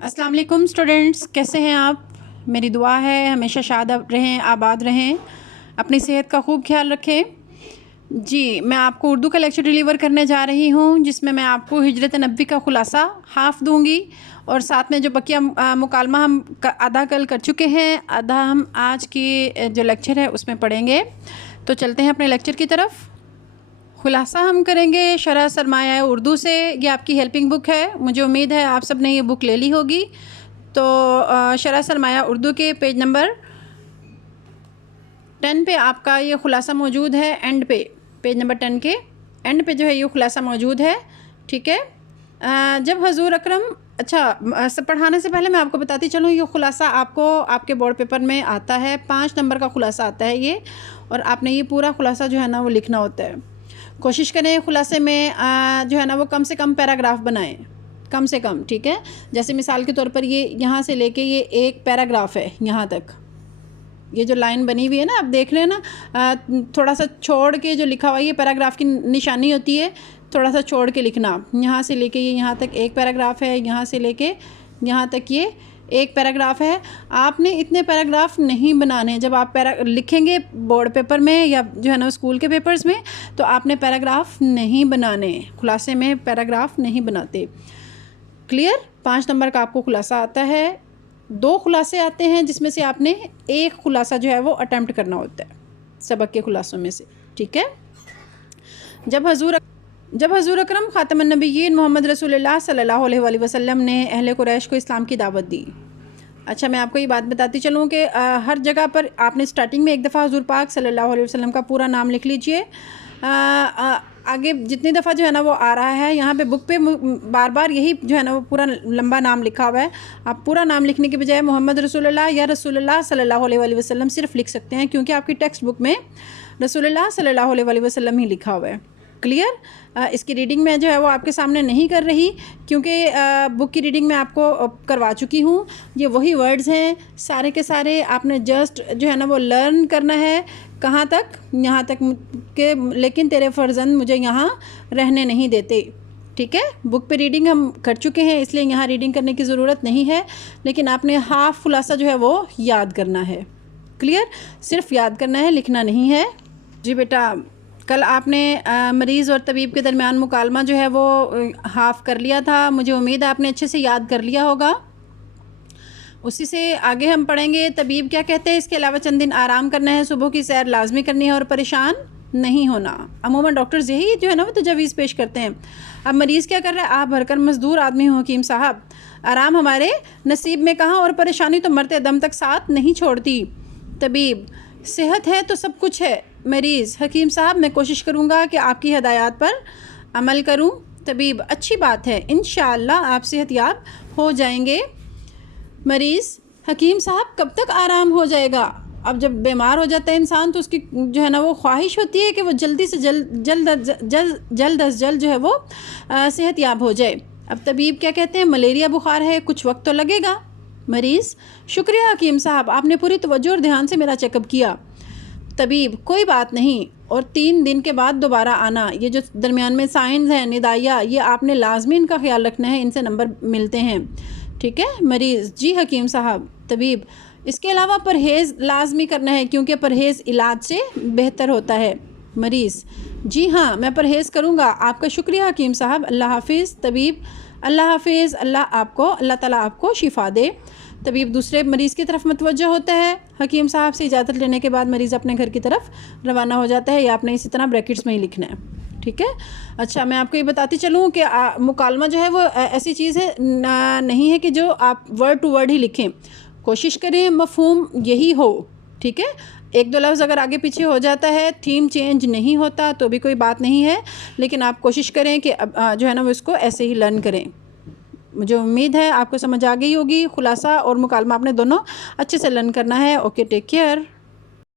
अस्सलाम वालेकुम स्टूडेंट्स, कैसे हैं आप। मेरी दुआ है हमेशा शाद रहें, आबाद रहें, अपनी सेहत का खूब ख्याल रखें। जी, मैं आपको उर्दू का लेक्चर डिलीवर करने जा रही हूँ, जिसमें मैं आपको हिजरत नबी का ख़ुलासा हाफ़ दूँगी और साथ में जो बकिया मुकालमा हम आधा कल कर चुके हैं, आधा हम आज की जो लेक्चर है उसमें पढ़ेंगे। तो चलते हैं अपने लेक्चर की तरफ। ख़ुलासा हम करेंगे शरह सरमाया उर्दू से। ये आपकी हेल्पिंग बुक है, मुझे उम्मीद है आप सब ने ये बुक ले ली होगी। तो शरह सरमाया उर्दू के पेज नंबर 10 पे आपका ये ख़ुलासा मौजूद है। एंड पे पेज नंबर 10 के एंड पे जो है ये ख़ुलासा मौजूद है। ठीक है, जब हजूर अकरम सब पढ़ाने से पहले मैं आपको बताती चलूँ, ये ख़ुलासा आपको आपके बोर्ड पेपर में आता है, 5 नंबर का ख़ुलासा आता है ये, और आपने ये पूरा ख़ुलासा जो है ना वो लिखना होता है। कोशिश करें ख़ुलासे में जो है ना वो कम से कम पैराग्राफ बनाएं, कम से कम। ठीक है, जैसे मिसाल के तौर पर ये यहाँ से लेके ये एक पैराग्राफ है, यहाँ तक ये जो लाइन बनी हुई है ना, आप देख रहे हैं ना, थोड़ा सा छोड़ के जो लिखा हुआ है ये पैराग्राफ की निशानी होती है, थोड़ा सा छोड़ के लिखना। यहाँ से लेके ये यहाँ तक एक पैराग्राफ है, यहाँ से लेके यहाँ तक ये एक पैराग्राफ है। आपने इतने पैराग्राफ नहीं बनाने। जब आप लिखेंगे बोर्ड पेपर में या जो है ना स्कूल के पेपर्स में, तो आपने पैराग्राफ नहीं बनाने, खुलासे में पैराग्राफ नहीं बनाते। क्लियर। 5 नंबर का आपको खुलासा आता है। 2 खुलासे आते हैं जिसमें से आपने एक खुलासा जो है वो अटेम्प्ट करना होता है सबक के खुलासों में से। ठीक है, जब हजूर अकरम ख़ातमुन नबिय्यीन मोहम्मद रसूलुल्लाह सल्लल्लाहु अलैहि वसल्लम ने अहले कुरैश को इस्लाम की दावत दी। अच्छा, मैं आपको ये बात बताती चलूँ कि हर जगह पर आपने स्टार्टिंग में एक दफ़ा हजूर पाक सल्लल्लाहु अलैहि वसल्लम का पूरा नाम लिख लीजिए। आगे जितनी दफ़ा जो है ना वो आ रहा है, यहाँ पे बुक पे बार बार यही जो है ना वो पूरा लंबा नाम लिखा हुआ है। आप पूरा नाम लिखने के बजाय मोहम्मद रसूलुल्लाह या रसूलुल्लाह सल्लल्लाहु अलैहि वसल्लम सिर्फ लिख सकते हैं, क्योंकि आपकी टेक्स्ट बुक में रसूलुल्लाह सल्लल्लाहु अलैहि वसल्लम ही लिखा हुआ है। क्लियर। इसकी रीडिंग मैं जो है वो आपके सामने नहीं कर रही, क्योंकि बुक की रीडिंग मैं आपको करवा चुकी हूँ। ये वही वर्ड्स हैं सारे के सारे, आपने जस्ट जो है ना वो लर्न करना है। कहाँ तक? यहाँ तक के लेकिन तेरे फ़र्जंद मुझे यहाँ रहने नहीं देते। ठीक है, बुक पे रीडिंग हम कर चुके हैं, इसलिए यहाँ रीडिंग करने की ज़रूरत नहीं है, लेकिन आपने हाफ़ खुलासा जो है वो याद करना है। क्लियर, सिर्फ याद करना है, लिखना नहीं है। जी बेटा, कल आपने मरीज़ और तबीब के दरमियान मुकालमा जो है वो हाफ़ कर लिया था, मुझे उम्मीद है आपने अच्छे से याद कर लिया होगा। उसी से आगे हम पढ़ेंगे तबीब क्या कहते हैं। इसके अलावा चंद दिन आराम करना है, सुबह की सैर लाजमी करनी है और परेशान नहीं होना। अमूमन डॉक्टर्स यही जो है ना वो तजवीज़ पेश करते हैं। अब मरीज़ क्या कर रहा है? आप भरकर मज़दूर आदमी हो हकीम साहब, आराम हमारे नसीब में कहाँ, और परेशानी तो मरते दम तक साथ नहीं छोड़ती। तबीब, सेहत है तो सब कुछ है। मरीज़, हकीम साहब मैं कोशिश करूँगा कि आपकी हदायत पर अमल करूँ। तबीब, अच्छी बात है, इंशाअल्लाह आप सेहतयाब हो जाएंगे। मरीज़, हकीम साहब कब तक आराम हो जाएगा? अब जब बीमार हो जाता है इंसान तो उसकी जो है ना वो ख्वाहिश होती है कि वो जल्दी से जल्द अज जल्द जो है वो सेहतयाब हो जाए। अब तबीब क्या कहते हैं? मलेरिया बुखार है, कुछ वक्त तो लगेगा। मरीज़, शुक्रिया हकीम साहब, आपने पूरी तवज्जो और ध्यान से मेरा चेकअप किया। तबीब, कोई बात नहीं, और 3 दिन के बाद दोबारा आना। ये जो दरमियान में साइंस हैं, निदाइया, ये आपने लाजमी इनका ख्याल रखना है, इनसे नंबर मिलते हैं। ठीक है। मरीज़, जी हकीम साहब। तबीब, इसके अलावा परहेज़ लाजमी करना है, क्योंकि परहेज़ इलाज से बेहतर होता है। मरीज़, जी हाँ मैं परहेज़ करूँगा, आपका शुक्रिया हकीम साहब, अल्लाह हाफिज़। तबीब, अल्लाह हाफिज़, अल्लाह ताला आपको शिफ़ा दे। तबीब दूसरे मरीज़ की तरफ मतवज्जो होता है। हकीम साहब से इजाज़त लेने के बाद मरीज़ अपने घर की तरफ रवाना हो जाता है। या आपने इसी तरह ब्रैकेट्स में ही लिखना है। ठीक है। अच्छा, मैं आपको ये बताती चलूँ कि मुकालमा जो है वो ऐसी चीज़ है नहीं है कि जो आप वर्ड टू वर्ड ही लिखें। कोशिश करें मफ़हूम यही हो। ठीक है, 1-2 लफ्ज़ अगर आगे पीछे हो जाता है, थीम चेंज नहीं होता तो भी कोई बात नहीं है, लेकिन आप कोशिश करें कि जो है ना वो इसको ऐसे ही लर्न करें। मुझे उम्मीद है आपको समझ आ गई होगी। खुलासा और मुकालमा आपने दोनों अच्छे से लर्न करना है। Okay, take care.